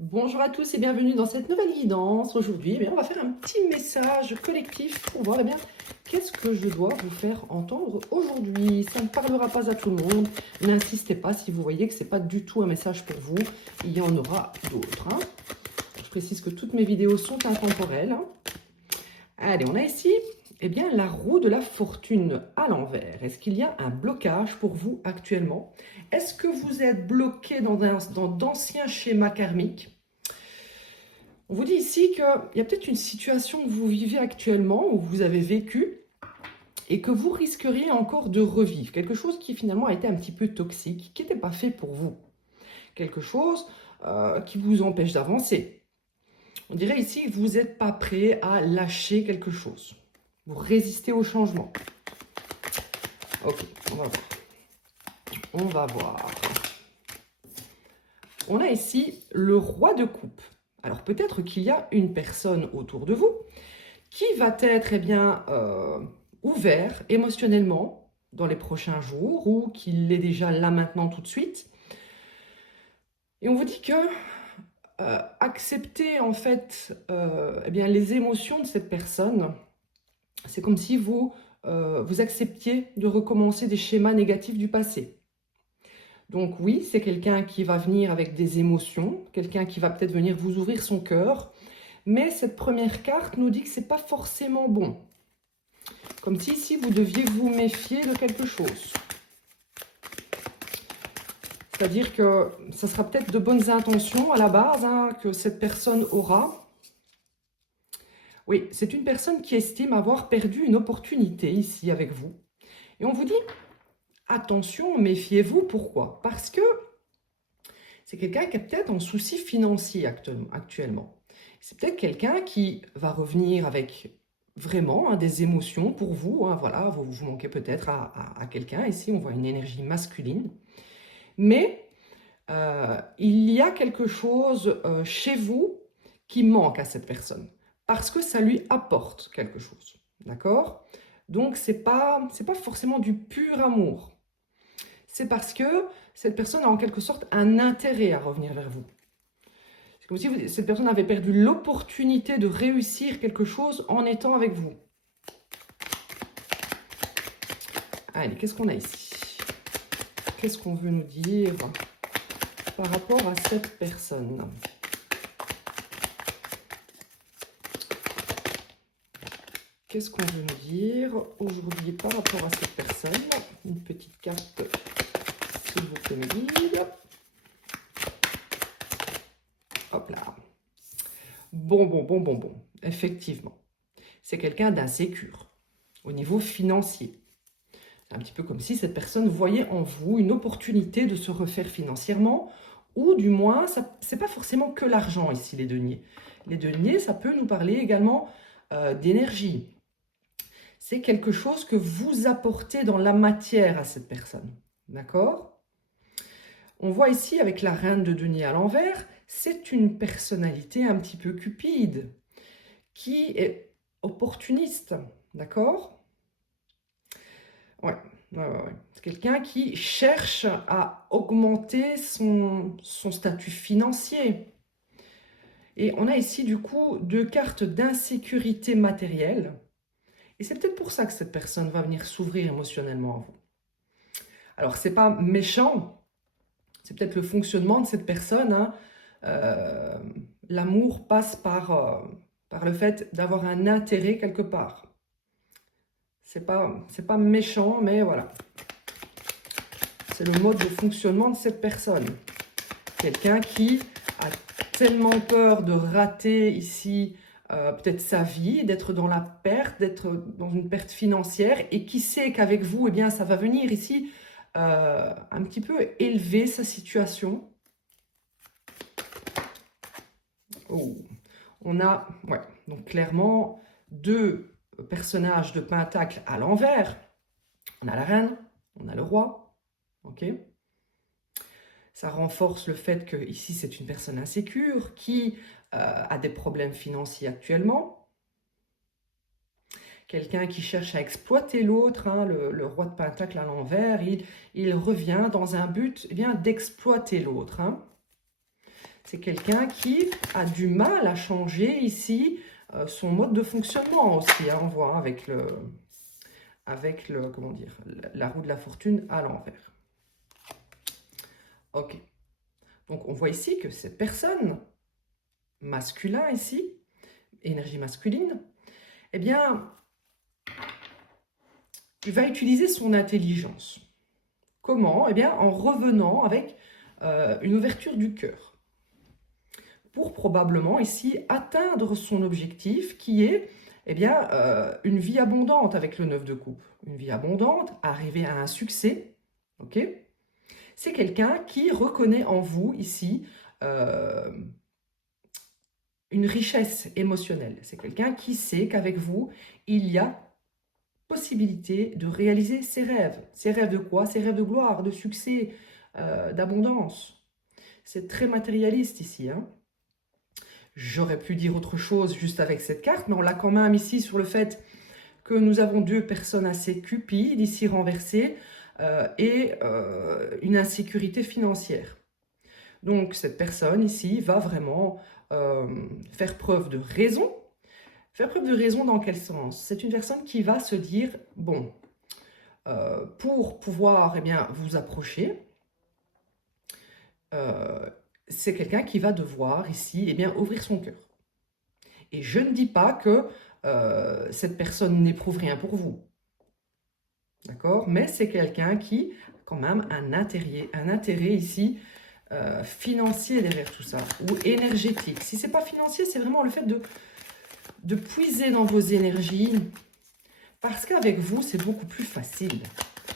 Bonjour à tous et bienvenue dans cette nouvelle guidance. Aujourd'hui, on va faire un petit message collectif pour voir qu'est-ce que je dois vous faire entendre aujourd'hui. Ça ne parlera pas à tout le monde. N'insistez pas si vous voyez que ce n'est pas du tout un message pour vous. Il y en aura d'autres. Je précise que toutes mes vidéos sont intemporelles. Allez, on a ici la roue de la fortune à l'envers. Est-ce qu'il y a un blocage pour vous actuellement? Est-ce que vous êtes bloqué dans d'anciens schémas karmiques? On vous dit ici qu'il y a peut-être une situation que vous vivez actuellement, ou vous avez vécu, et que vous risqueriez encore de revivre. Quelque chose qui finalement a été un petit peu toxique, qui n'était pas fait pour vous. Quelque chose qui vous empêche d'avancer. On dirait ici que vous n'êtes pas prêt à lâcher quelque chose. Vous résistez au changement. Ok, on va voir. On va voir. On a ici le roi de coupe. Alors peut-être qu'il y a une personne autour de vous qui va être ouvert émotionnellement dans les prochains jours ou qu'il l'est déjà là maintenant tout de suite. Et on vous dit que accepter en fait les émotions de cette personne, c'est comme si vous acceptiez de recommencer des schémas négatifs du passé. Donc oui, c'est quelqu'un qui va venir avec des émotions, quelqu'un qui va peut-être venir vous ouvrir son cœur, mais cette première carte nous dit que ce n'est pas forcément bon. Comme si ici, vous deviez vous méfier de quelque chose. C'est-à-dire que ça sera peut-être de bonnes intentions à la base que cette personne aura. Oui, c'est une personne qui estime avoir perdu une opportunité ici avec vous. Et on vous dit, attention, méfiez-vous. Pourquoi? Parce que c'est quelqu'un qui est peut-être en souci financier actuellement. C'est peut-être quelqu'un qui va revenir avec vraiment des émotions pour vous. Voilà, vous manquez peut-être à quelqu'un. Ici, on voit une énergie masculine. Mais il y a quelque chose chez vous qui manque à cette personne. Parce que ça lui apporte quelque chose. D'accord? Donc, c'est pas forcément du pur amour. C'est parce que cette personne a en quelque sorte un intérêt à revenir vers vous. C'est comme si cette personne avait perdu l'opportunité de réussir quelque chose en étant avec vous. Allez, qu'est-ce qu'on a ici? Qu'est-ce qu'on veut nous dire par rapport à cette personne? Qu'est-ce qu'on veut nous dire aujourd'hui par rapport à cette personne? Une petite carte, s'il vous plaît, me guide. Hop là. Bon. Effectivement, c'est quelqu'un d'insécure au niveau financier. C'est un petit peu comme si cette personne voyait en vous une opportunité de se refaire financièrement, ou du moins, ce n'est pas forcément que l'argent ici, les deniers. Les deniers, ça peut nous parler également d'énergie. C'est quelque chose que vous apportez dans la matière à cette personne. D'accord? On voit ici avec la reine de deniers à l'envers, c'est une personnalité un petit peu cupide, qui est opportuniste. D'accord? Ouais. C'est quelqu'un qui cherche à augmenter son statut financier. Et on a ici du coup 2 cartes d'insécurité matérielle. Et c'est peut-être pour ça que cette personne va venir s'ouvrir émotionnellement à vous. Alors, c'est pas méchant, c'est peut-être le fonctionnement de cette personne. L'amour passe par le fait d'avoir un intérêt quelque part. C'est pas méchant, mais voilà. C'est le mode de fonctionnement de cette personne. Quelqu'un qui a tellement peur de rater ici peut-être sa vie, d'être dans la perte, d'être dans une perte financière, et qui sait qu'avec vous, ça va venir ici un petit peu élever sa situation. Oh. On a, donc clairement, 2 personnages de pentacle à l'envers. On a la reine, on a le roi. Ok? Ça renforce le fait que ici c'est une personne insécure qui a des problèmes financiers actuellement. Quelqu'un qui cherche à exploiter l'autre, le roi de pentacle à l'envers, il revient dans un but d'exploiter l'autre. C'est quelqu'un qui a du mal à changer ici son mode de fonctionnement aussi. Hein, on voit avec le, comment dire, la roue de la fortune à l'envers. Ok. Donc, on voit ici que cette personne, masculin ici, énergie masculine, eh bien, il va utiliser son intelligence. Comment? Eh bien, en revenant avec une ouverture du cœur. Pour probablement ici atteindre son objectif qui est eh bien, une vie abondante avec le 9 de coupe. Une vie abondante, arriver à un succès. Ok? C'est quelqu'un qui reconnaît en vous ici une richesse émotionnelle. C'est quelqu'un qui sait qu'avec vous, il y a possibilité de réaliser ses rêves. Ses rêves de quoi? Ses rêves de gloire, de succès, d'abondance. C'est très matérialiste ici. Hein. J'aurais pu dire autre chose juste avec cette carte, mais on l'a quand même ici sur le fait que nous avons deux personnes assez cupides, ici renversées, et une insécurité financière. Donc cette personne ici va vraiment faire preuve de raison. Faire preuve de raison dans quel sens? C'est une personne qui va se dire, bon, pour pouvoir eh bien, vous approcher, c'est quelqu'un qui va devoir ici eh bien, ouvrir son cœur. Et je ne dis pas que cette personne n'éprouve rien pour vous. D'accord? Mais c'est quelqu'un qui a quand même un intérêt ici financier derrière tout ça, ou énergétique. Si ce n'est pas financier, c'est vraiment le fait de puiser dans vos énergies, parce qu'avec vous, c'est beaucoup plus facile.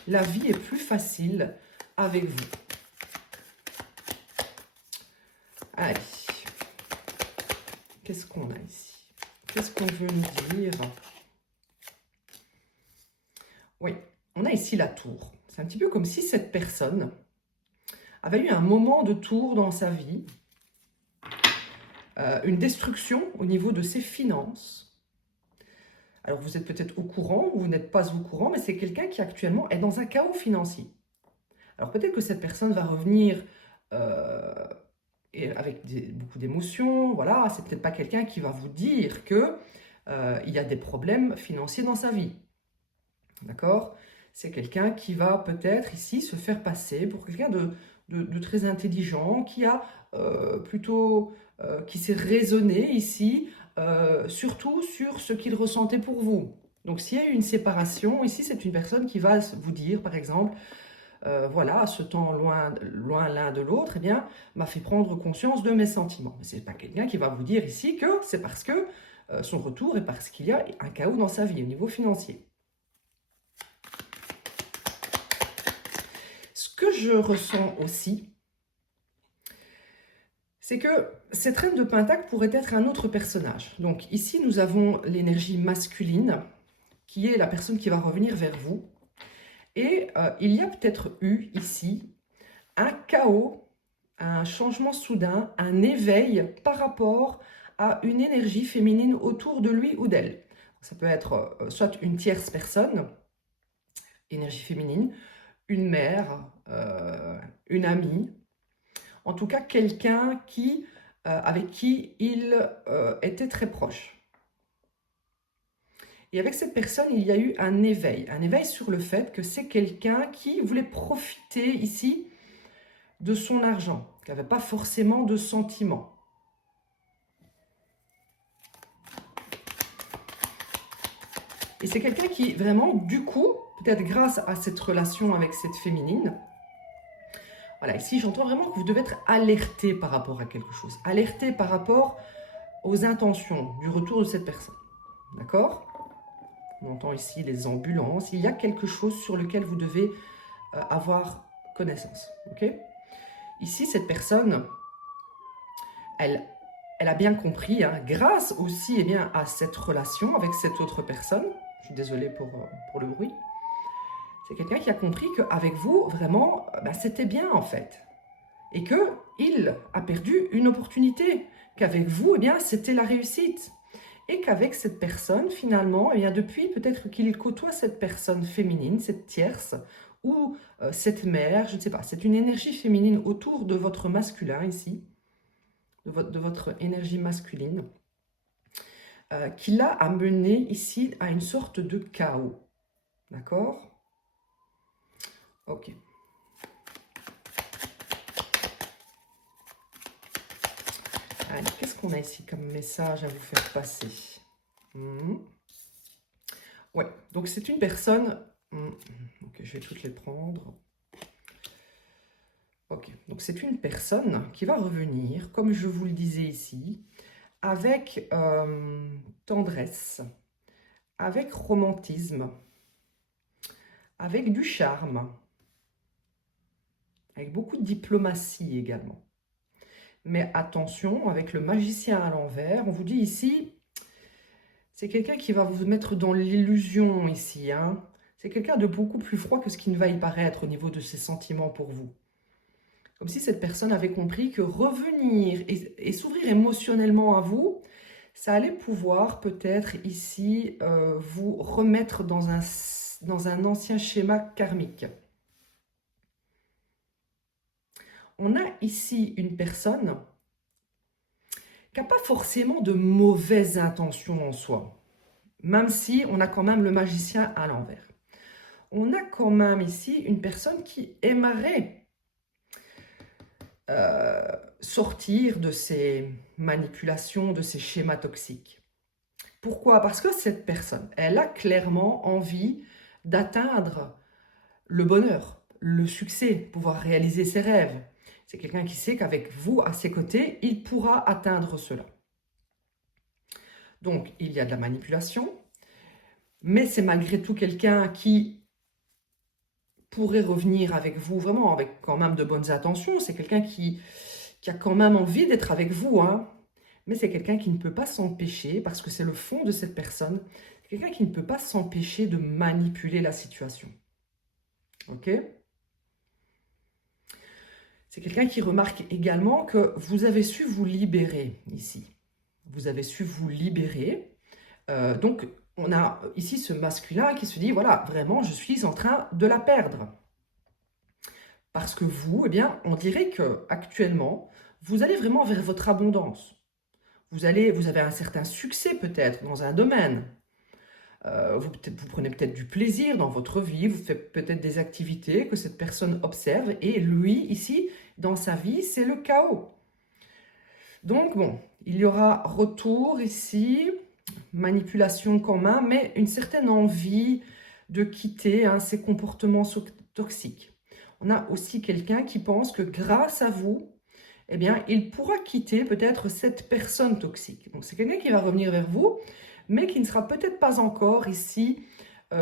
La vie est plus facile avec vous. Allez, qu'est-ce qu'on a ici? Qu'est-ce qu'on veut nous dire? Oui, on a ici la tour. C'est un petit peu comme si cette personne avait eu un moment de tour dans sa vie, une destruction au niveau de ses finances. Alors vous êtes peut-être au courant ou vous n'êtes pas au courant, mais c'est quelqu'un qui actuellement est dans un chaos financier. Alors peut-être que cette personne va revenir avec beaucoup d'émotions, voilà, c'est peut-être pas quelqu'un qui va vous dire que il y a des problèmes financiers dans sa vie. D'accord? C'est quelqu'un qui va peut-être ici se faire passer pour quelqu'un de très intelligent, qui a plutôt, qui s'est raisonné ici, surtout sur ce qu'il ressentait pour vous. Donc s'il y a eu une séparation, ici c'est une personne qui va vous dire par exemple, voilà, ce temps loin l'un de l'autre, eh bien, m'a fait prendre conscience de mes sentiments. Mais ce n'est pas quelqu'un qui va vous dire ici que c'est parce que son retour est parce qu'il y a un chaos dans sa vie au niveau financier. Ce que je ressens aussi, c'est que cette reine de Pentacle pourrait être un autre personnage. Donc ici, nous avons l'énergie masculine, qui est la personne qui va revenir vers vous. Et il y a peut-être eu ici un chaos, un changement soudain, un éveil par rapport à une énergie féminine autour de lui ou d'elle. Ça peut être soit une tierce personne, énergie féminine, une mère, une amie, en tout cas quelqu'un avec qui il était très proche. Et avec cette personne, il y a eu un éveil sur le fait que c'est quelqu'un qui voulait profiter ici de son argent, qui n'avait pas forcément de sentiments. Et c'est quelqu'un qui vraiment, du coup, peut-être grâce à cette relation avec cette féminine, voilà, ici j'entends vraiment que vous devez être alerté par rapport à quelque chose, alerté par rapport aux intentions du retour de cette personne. D'accord ? On entend ici les ambulances. Il y a quelque chose sur lequel vous devez avoir connaissance. Ok? Ici, cette personne, elle a bien compris, hein, grâce aussi eh bien, à cette relation avec cette autre personne. Je suis désolée pour le bruit. C'est quelqu'un qui a compris qu'avec vous, vraiment, c'était bien en fait. Et qu'il a perdu une opportunité. Qu'avec vous, eh bien, c'était la réussite. Et qu'avec cette personne, finalement, eh bien, depuis, peut-être qu'il côtoie cette personne féminine, cette tierce, ou cette mère, je ne sais pas, c'est une énergie féminine autour de votre masculin ici. de votre énergie masculine, qui l'a amené ici à une sorte de chaos. D'accord? Ok. Allez, qu'est-ce qu'on a ici comme message à vous faire passer? Ouais, donc c'est une personne... Ok, je vais toutes les prendre. Ok, donc c'est une personne qui va revenir, comme je vous le disais ici, avec tendresse, avec romantisme, avec du charme, avec beaucoup de diplomatie également. Mais attention, avec le magicien à l'envers, on vous dit ici, c'est quelqu'un qui va vous mettre dans l'illusion ici. Hein. C'est quelqu'un de beaucoup plus froid que ce qui ne va y paraître au niveau de ses sentiments pour vous. Comme si cette personne avait compris que revenir et s'ouvrir émotionnellement à vous, ça allait pouvoir peut-être ici vous remettre dans un ancien schéma karmique. On a ici une personne qui n'a pas forcément de mauvaises intentions en soi, même si on a quand même le magicien à l'envers. On a quand même ici une personne qui aimerait sortir de ces manipulations, de ces schémas toxiques. Pourquoi? Parce que cette personne, elle a clairement envie d'atteindre le bonheur, le succès, pouvoir réaliser ses rêves. C'est quelqu'un qui sait qu'avec vous à ses côtés, il pourra atteindre cela. Donc, il y a de la manipulation, mais c'est malgré tout quelqu'un qui pourrait revenir avec vous, vraiment avec quand même de bonnes intentions. C'est quelqu'un qui a quand même envie d'être avec vous, hein. Mais c'est quelqu'un qui ne peut pas s'empêcher, parce que c'est le fond de cette personne, c'est quelqu'un qui ne peut pas s'empêcher de manipuler la situation. Ok? C'est quelqu'un qui remarque également que vous avez su vous libérer ici. Vous avez su vous libérer. Donc, on a ici ce masculin qui se dit, voilà, vraiment, je suis en train de la perdre. Parce que vous, eh bien, on dirait que actuellement, vous allez vraiment vers votre abondance. Vous avez un certain succès peut-être dans un domaine. Vous prenez peut-être du plaisir dans votre vie, vous faites peut-être des activités que cette personne observe et lui, ici, dans sa vie, c'est le chaos. Donc, bon, il y aura retour ici, manipulation quand même, mais une certaine envie de quitter ces comportements toxiques. On a aussi quelqu'un qui pense que grâce à vous, eh bien, il pourra quitter peut-être cette personne toxique. Donc, c'est quelqu'un qui va revenir vers vous, mais qui ne sera peut-être pas encore ici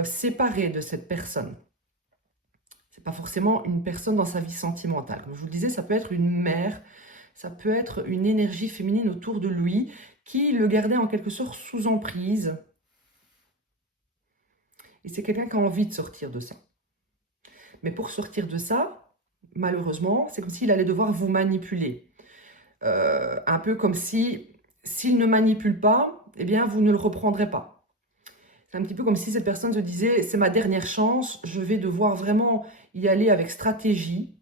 séparé de cette personne. Ce n'est pas forcément une personne dans sa vie sentimentale. Comme je vous le disais, ça peut être une mère, ça peut être une énergie féminine autour de lui qui le gardait en quelque sorte sous emprise. Et c'est quelqu'un qui a envie de sortir de ça. Mais pour sortir de ça, malheureusement, c'est comme s'il allait devoir vous manipuler. Un peu comme si, s'il ne manipule pas, eh bien, vous ne le reprendrez pas. C'est un petit peu comme si cette personne se disait, c'est ma dernière chance, je vais devoir vraiment y aller avec stratégie,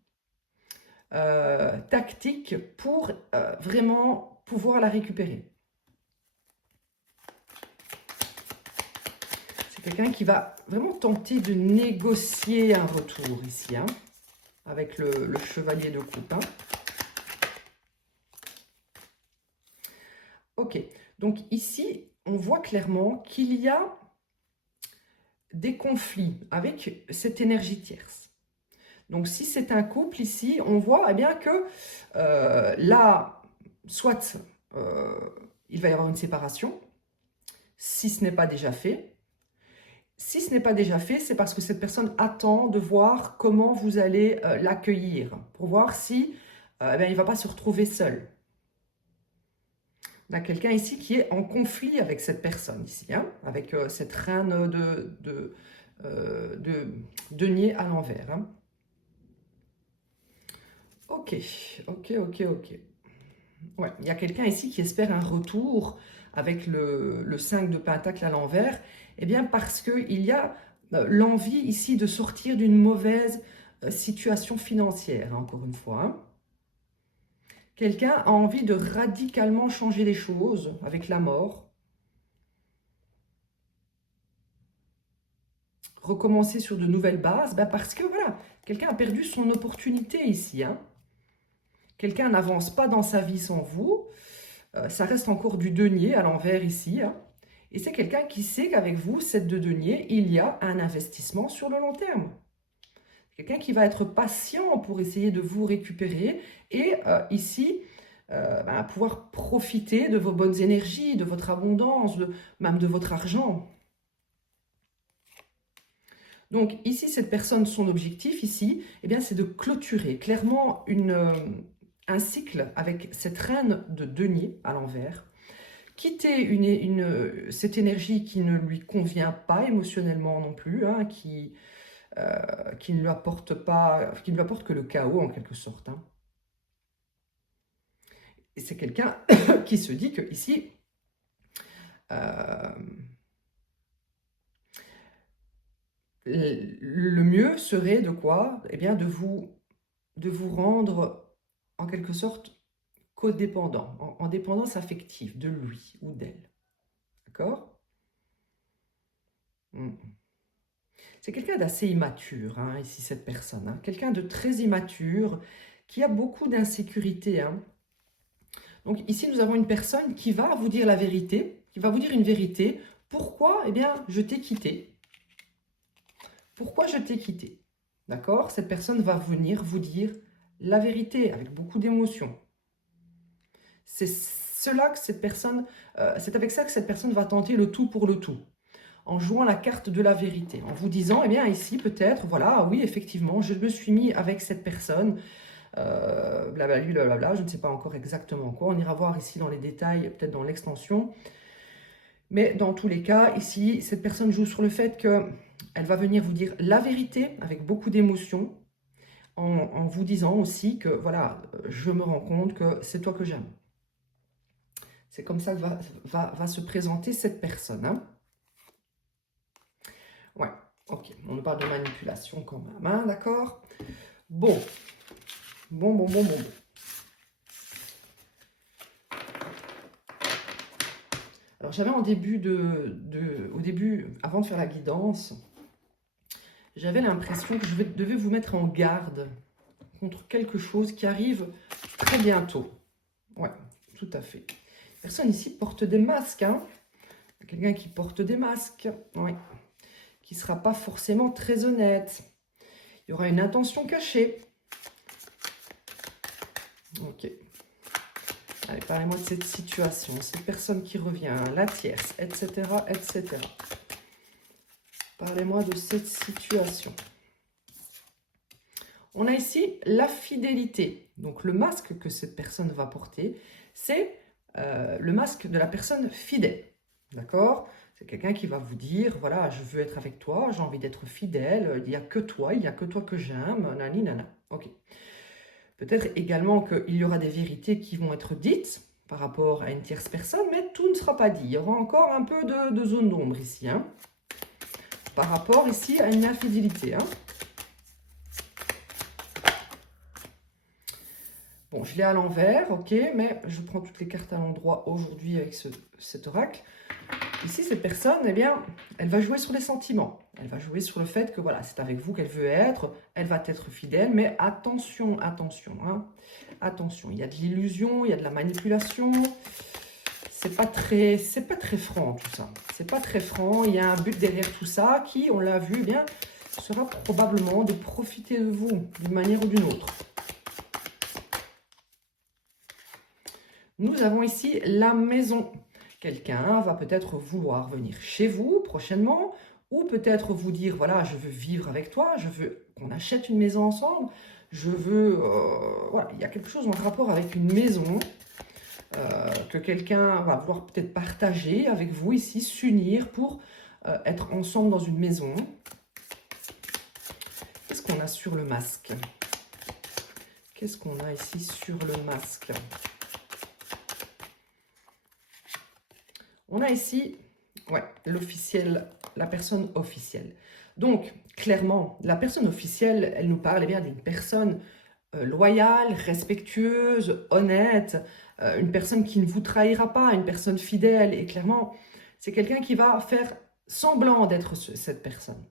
tactique, pour vraiment pouvoir la récupérer. C'est quelqu'un qui va vraiment tenter de négocier un retour ici, hein, avec le chevalier de coupe. Hein. Ok, donc ici, on voit clairement qu'il y a des conflits avec cette énergie tierce. Donc, si c'est un couple ici, on voit eh bien que là, soit il va y avoir une séparation, si ce n'est pas déjà fait. Si ce n'est pas déjà fait, c'est parce que cette personne attend de voir comment vous allez l'accueillir, pour voir si eh bien, il ne va pas se retrouver seul. On a quelqu'un ici qui est en conflit avec cette personne ici, hein, avec cette reine de denier à l'envers. Hein. Ok. Ouais, il y a quelqu'un ici qui espère un retour avec le 5 de pentacle à l'envers, eh bien parce qu'il y a l'envie ici de sortir d'une mauvaise situation financière, hein, encore une fois. Hein. Quelqu'un a envie de radicalement changer les choses avec la mort. Recommencer sur de nouvelles bases, parce que voilà, quelqu'un a perdu son opportunité ici. Hein. Quelqu'un n'avance pas dans sa vie sans vous. Ça reste encore du denier à l'envers ici. Hein. Et c'est quelqu'un qui sait qu'avec vous, cette de denier, il y a un investissement sur le long terme. Quelqu'un qui va être patient pour essayer de vous récupérer et ici, pouvoir profiter de vos bonnes énergies, de votre abondance, même de votre argent. Donc ici, cette personne, son objectif ici, c'est de clôturer clairement un cycle avec cette reine de denier à l'envers. Quitter cette énergie qui ne lui convient pas émotionnellement non plus, hein, qui ne lui apporte que le chaos en quelque sorte. Hein. Et c'est quelqu'un qui se dit que ici, le mieux serait de quoi? De vous rendre en quelque sorte codépendant, en dépendance affective de lui ou d'elle. D'accord? C'est quelqu'un d'assez immature, hein, ici, cette personne. Hein. Quelqu'un de très immature, qui a beaucoup d'insécurité. Hein. Donc ici, nous avons une personne qui va vous dire la vérité, qui va vous dire une vérité. Pourquoi? Je t'ai quitté. Pourquoi je t'ai quitté? D'accord? Cette personne va venir vous dire la vérité avec beaucoup d'émotion. C'est avec ça que cette personne va tenter le tout pour le tout. En jouant la carte de la vérité, en vous disant, ici peut-être, voilà, oui, effectivement, je me suis mis avec cette personne, blablabla, je ne sais pas encore exactement quoi, on ira voir ici dans les détails, peut-être dans l'extension, mais dans tous les cas, ici, cette personne joue sur le fait qu'elle va venir vous dire la vérité avec beaucoup d'émotion, en vous disant aussi que, voilà, je me rends compte que c'est toi que j'aime. C'est comme ça que va se présenter cette personne, hein. Ouais, ok. On parle de manipulation quand même, hein, d'accord? Bon. Alors, j'avais au début, avant de faire la guidance, j'avais l'impression que je devais vous mettre en garde contre quelque chose qui arrive très bientôt. Ouais, tout à fait. Personne ici porte des masques, hein? Quelqu'un qui porte des masques, ouais. Qui ne sera pas forcément très honnête. Il y aura une intention cachée. Ok. Allez, parlez-moi de cette situation, cette personne qui revient, la tierce, etc., etc. Parlez-moi de cette situation. On a ici la fidélité. Donc, le masque que cette personne va porter, c'est le masque de la personne fidèle. D'accord? C'est quelqu'un qui va vous dire, voilà, je veux être avec toi, j'ai envie d'être fidèle, il n'y a que toi que j'aime, nani, nana. Ok. Peut-être également qu'il y aura des vérités qui vont être dites par rapport à une tierce personne, mais tout ne sera pas dit. Il y aura encore un peu de zone d'ombre ici, hein, par rapport ici à une infidélité. Hein. Bon, je l'ai à l'envers, ok, mais je prends toutes les cartes à l'endroit aujourd'hui avec cet oracle. Ici, cette personne, elle va jouer sur les sentiments. Elle va jouer sur le fait que, voilà, c'est avec vous qu'elle veut être. Elle va être fidèle, mais attention, attention. Hein. Attention, il y a de l'illusion, il y a de la manipulation. C'est pas très franc, tout ça. C'est pas très franc. Il y a un but derrière tout ça qui, on l'a vu, sera probablement de profiter de vous d'une manière ou d'une autre. Nous avons ici la maison. Quelqu'un va peut-être vouloir venir chez vous prochainement, ou peut-être vous dire, voilà, je veux vivre avec toi, je veux qu'on achète une maison ensemble, je veux... voilà, il y a quelque chose en rapport avec une maison que quelqu'un va vouloir peut-être partager avec vous ici, s'unir pour être ensemble dans une maison. Qu'est-ce qu'on a sur le masque? Qu'est-ce qu'on a ici sur le masque? On a ici, l'officiel, la personne officielle. Donc, clairement, la personne officielle, elle nous parle d'une personne loyale, respectueuse, honnête, une personne qui ne vous trahira pas, une personne fidèle. Et clairement, c'est quelqu'un qui va faire semblant d'être cette personne.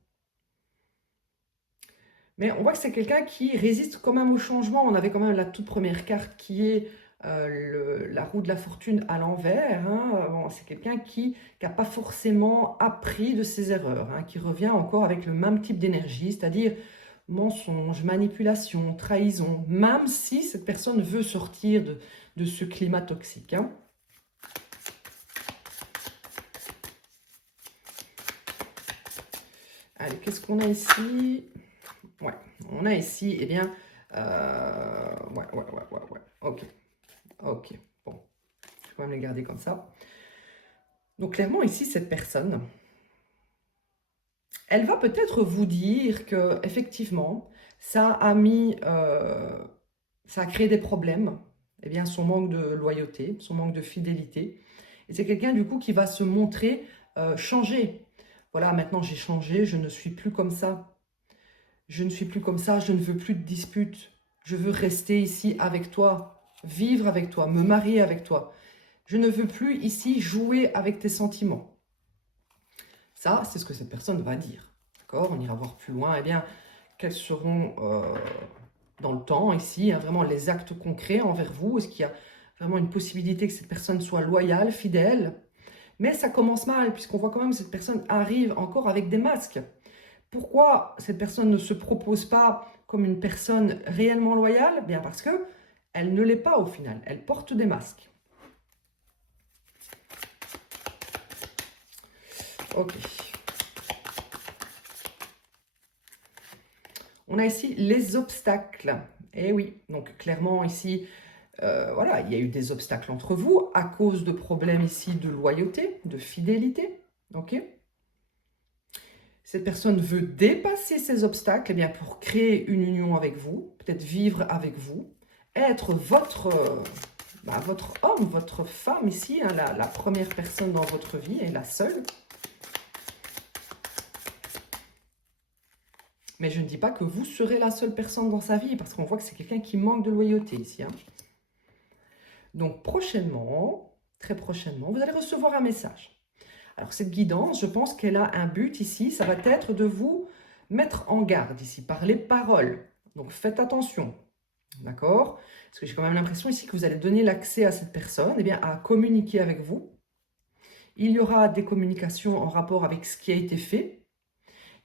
Mais on voit que c'est quelqu'un qui résiste quand même au changement. On avait quand même la toute première carte qui est la roue de la fortune à l'envers. Hein. Bon, c'est quelqu'un qui n'a pas forcément appris de ses erreurs, hein, qui revient encore avec le même type d'énergie, c'est-à-dire mensonge, manipulation, trahison, même si cette personne veut sortir de ce climat toxique. Hein. Allez, qu'est-ce qu'on a ici? Ouais, on a ici, eh bien, ouais, ok, bon, je vais quand même les garder comme ça. Donc, clairement, ici, cette personne, elle va peut-être vous dire que effectivement, ça a mis, ça a créé des problèmes, eh bien, son manque de loyauté, son manque de fidélité. Et c'est quelqu'un, du coup, qui va se montrer changer. Voilà, maintenant, j'ai changé, je ne suis plus comme ça. Je ne suis plus comme ça, je ne veux plus de disputes. Je veux rester ici avec toi, vivre avec toi, me marier avec toi. Je ne veux plus ici jouer avec tes sentiments. Ça, c'est ce que cette personne va dire. D'accord? On ira voir plus loin. Eh bien, quels seront dans le temps ici, hein, vraiment les actes concrets envers vous? Est-ce qu'il y a vraiment une possibilité que cette personne soit loyale, fidèle? Mais ça commence mal, puisqu'on voit quand même que cette personne arrive encore avec des masques. Pourquoi cette personne ne se propose pas comme une personne réellement loyale? Bien parce que elle ne l'est pas au final. Elle porte des masques. Ok. On a ici les obstacles. Eh oui, donc clairement ici, voilà, il y a eu des obstacles entre vous à cause de problèmes ici de loyauté, de fidélité. Ok. Cette personne veut dépasser ces obstacles eh bien, pour créer une union avec vous, peut-être vivre avec vous, être votre homme, votre femme ici, hein, la première personne dans votre vie et la seule. Mais je ne dis pas que vous serez la seule personne dans sa vie, parce qu'on voit que c'est quelqu'un qui manque de loyauté ici. Hein. Donc prochainement, très prochainement, vous allez recevoir un message. Alors cette guidance, je pense qu'elle a un but ici, ça va être de vous mettre en garde ici par les paroles. Donc faites attention, d'accord? Parce que j'ai quand même l'impression ici que vous allez donner l'accès à cette personne eh bien, à communiquer avec vous. Il y aura des communications en rapport avec ce qui a été fait.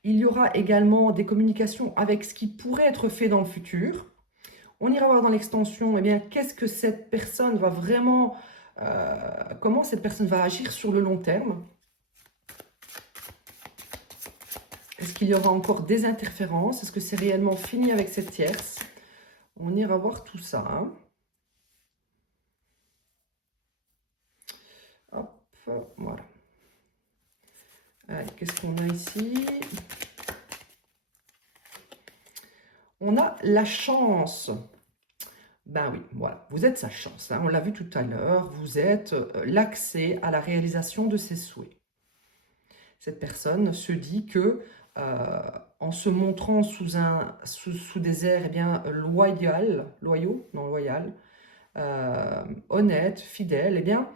Il y aura également des communications avec ce qui pourrait être fait dans le futur. On ira voir dans l'extension, eh bien, qu'est-ce que cette personne va vraiment, comment cette personne va agir sur le long terme. Est-ce qu'il y aura encore des interférences? Est-ce que c'est réellement fini avec cette tierce? On ira voir tout ça. Hein. Hop, voilà. Allez, qu'est-ce qu'on a ici? On a la chance. Ben oui, voilà, vous êtes sa chance. Hein. On l'a vu tout à l'heure, vous êtes l'accès à la réalisation de ses souhaits. Cette personne se dit que en se montrant sous des airs eh bien, honnête, fidèle, eh bien,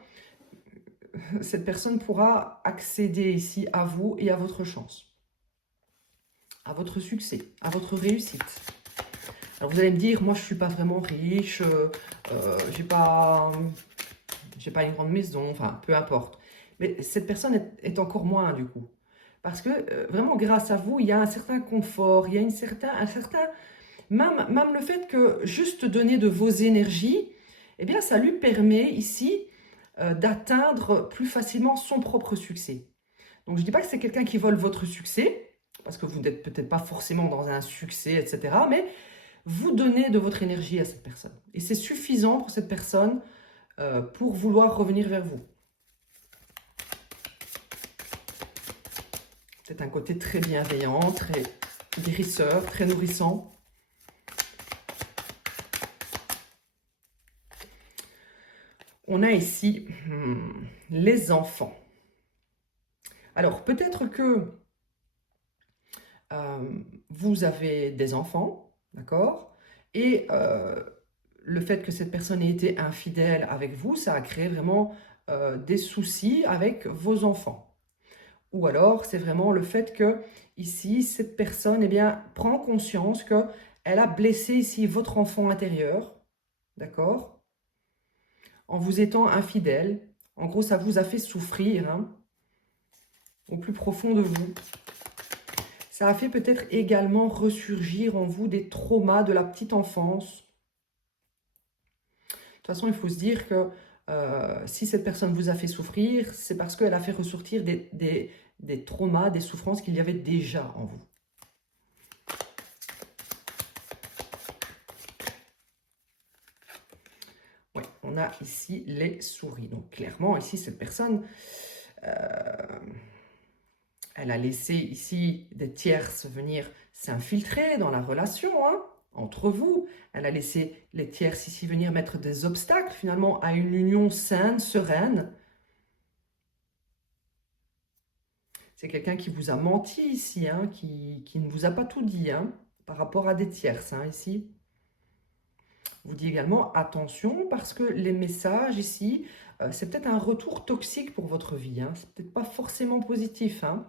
cette personne pourra accéder ici à vous et à votre chance, à votre succès, à votre réussite. Alors vous allez me dire, moi je ne suis pas vraiment riche, j'ai pas une grande maison, enfin peu importe. Mais cette personne est encore moins du coup. Parce que vraiment grâce à vous, il y a un certain confort, il y a même le fait que juste donner de vos énergies, eh bien ça lui permet ici d'atteindre plus facilement son propre succès. Donc je ne dis pas que c'est quelqu'un qui vole votre succès, parce que vous n'êtes peut-être pas forcément dans un succès, etc. Mais vous donnez de votre énergie à cette personne. Et c'est suffisant pour cette personne pour vouloir revenir vers vous. C'est un côté très bienveillant, très guérisseur, très nourrissant. On a ici les enfants. Alors, peut-être que vous avez des enfants, d'accord? Et le fait que cette personne ait été infidèle avec vous, ça a créé vraiment des soucis avec vos enfants. Ou alors, c'est vraiment le fait que, ici, cette personne, eh bien, prend conscience qu'elle a blessé ici votre enfant intérieur, d'accord? En vous étant infidèle. En gros, ça vous a fait souffrir, hein, au plus profond de vous. Ça a fait peut-être également ressurgir en vous des traumas de la petite enfance. De toute façon, il faut se dire que si cette personne vous a fait souffrir, c'est parce qu'elle a fait ressortir des traumas, des souffrances qu'il y avait déjà en vous. Ouais, on a ici les souris. Donc clairement, ici, cette personne, elle a laissé ici des tierces venir s'infiltrer dans la relation, hein, entre vous. Elle a laissé les tierces ici venir mettre des obstacles finalement à une union saine, sereine. C'est quelqu'un qui vous a menti ici, hein, qui ne vous a pas tout dit, hein, par rapport à des tierces, hein, ici. Vous dit également attention parce que les messages ici, c'est peut-être un retour toxique pour votre vie, hein. C'est peut-être pas forcément positif, hein.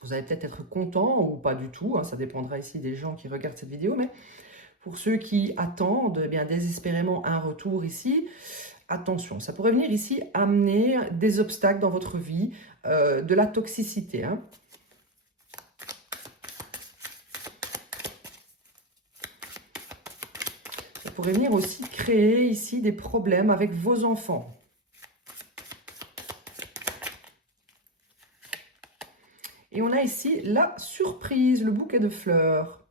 Vous allez peut-être être content ou pas du tout, hein, ça dépendra ici des gens qui regardent cette vidéo, mais pour ceux qui attendent eh bien désespérément un retour ici, attention, ça pourrait venir ici amener des obstacles dans votre vie, de la toxicité, hein. Ça pourrait venir aussi créer ici des problèmes avec vos enfants. Et on a ici la surprise, le bouquet de fleurs.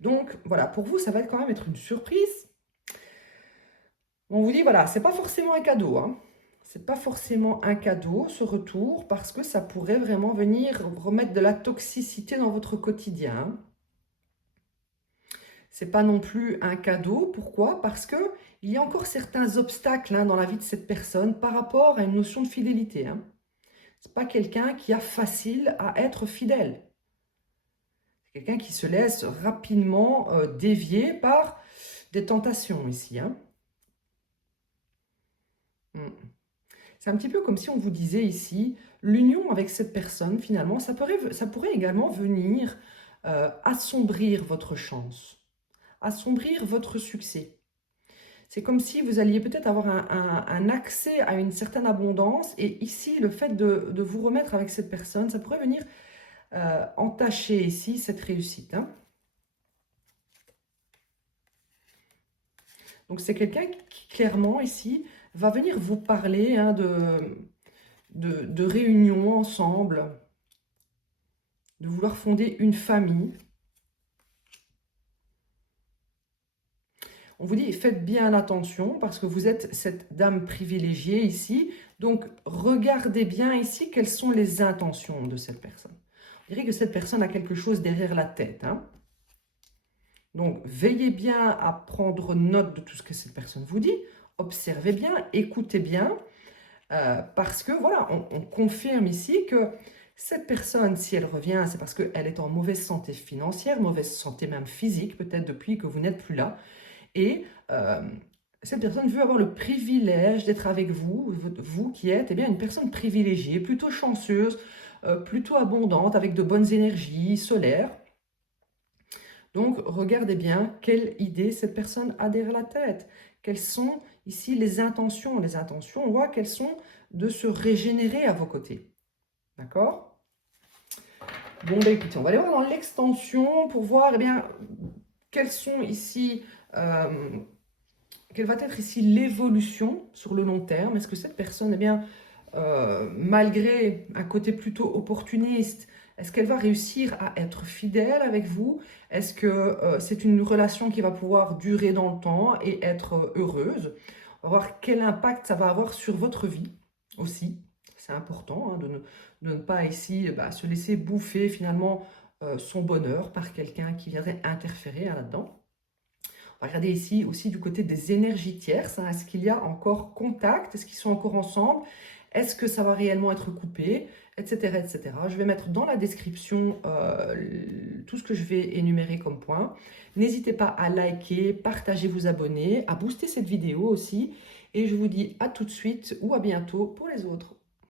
Donc voilà, pour vous, ça va quand même être une surprise. On vous dit, voilà, c'est pas forcément un cadeau, hein. C'est pas forcément un cadeau, ce retour, parce que ça pourrait vraiment venir remettre de la toxicité dans votre quotidien. C'est pas non plus un cadeau. Pourquoi? Parce que il y a encore certains obstacles, hein, dans la vie de cette personne par rapport à une notion de fidélité, hein. C'est pas quelqu'un qui a facile à être fidèle. C'est quelqu'un qui se laisse rapidement dévier par des tentations ici, hein. C'est un petit peu comme si on vous disait ici, l'union avec cette personne, finalement, ça pourrait également venir assombrir votre chance, assombrir votre succès. C'est comme si vous alliez peut-être avoir un accès à une certaine abondance, et ici, le fait de vous remettre avec cette personne, ça pourrait venir entacher ici cette réussite, hein. Donc c'est quelqu'un qui, clairement, ici, va venir vous parler, hein, de réunions ensemble, de vouloir fonder une famille. On vous dit, faites bien attention parce que vous êtes cette dame privilégiée ici. Donc, regardez bien ici quelles sont les intentions de cette personne. On dirait que cette personne a quelque chose derrière la tête, hein. Donc, veillez bien à prendre note de tout ce que cette personne vous dit. Observez bien, écoutez bien. Parce que, voilà, on confirme ici que cette personne, si elle revient, c'est parce qu'elle est en mauvaise santé financière, mauvaise santé même physique, peut-être depuis que vous n'êtes plus là. Et cette personne veut avoir le privilège d'être avec vous, vous qui êtes eh bien, une personne privilégiée, plutôt chanceuse, plutôt abondante, avec de bonnes énergies solaires. Donc, regardez bien quelle idée cette personne a derrière la tête. Quelles sont ici les intentions? Les intentions, on voit qu'elles sont de se régénérer à vos côtés. D'accord? Bon, ben écoutez, on va aller voir dans l'extension pour voir eh bien, quelles sont ici... quelle va être ici l'évolution sur le long terme? Est-ce que cette personne, eh bien, malgré un côté plutôt opportuniste, est-ce qu'elle va réussir à être fidèle avec vous? Est-ce que c'est une relation qui va pouvoir durer dans le temps et être heureuse? On va voir quel impact ça va avoir sur votre vie aussi. C'est important, hein, de ne pas ici se laisser bouffer finalement son bonheur par quelqu'un qui viendrait interférer là-dedans. On va regarder ici aussi du côté des énergies tierces, hein. Est-ce qu'il y a encore contact? Est-ce qu'ils sont encore ensemble? Est-ce que ça va réellement être coupé, etc., etc. Je vais mettre dans la description tout ce que je vais énumérer comme point. N'hésitez pas à liker, partager, vous abonner, à booster cette vidéo aussi. Et je vous dis à tout de suite ou à bientôt pour les autres.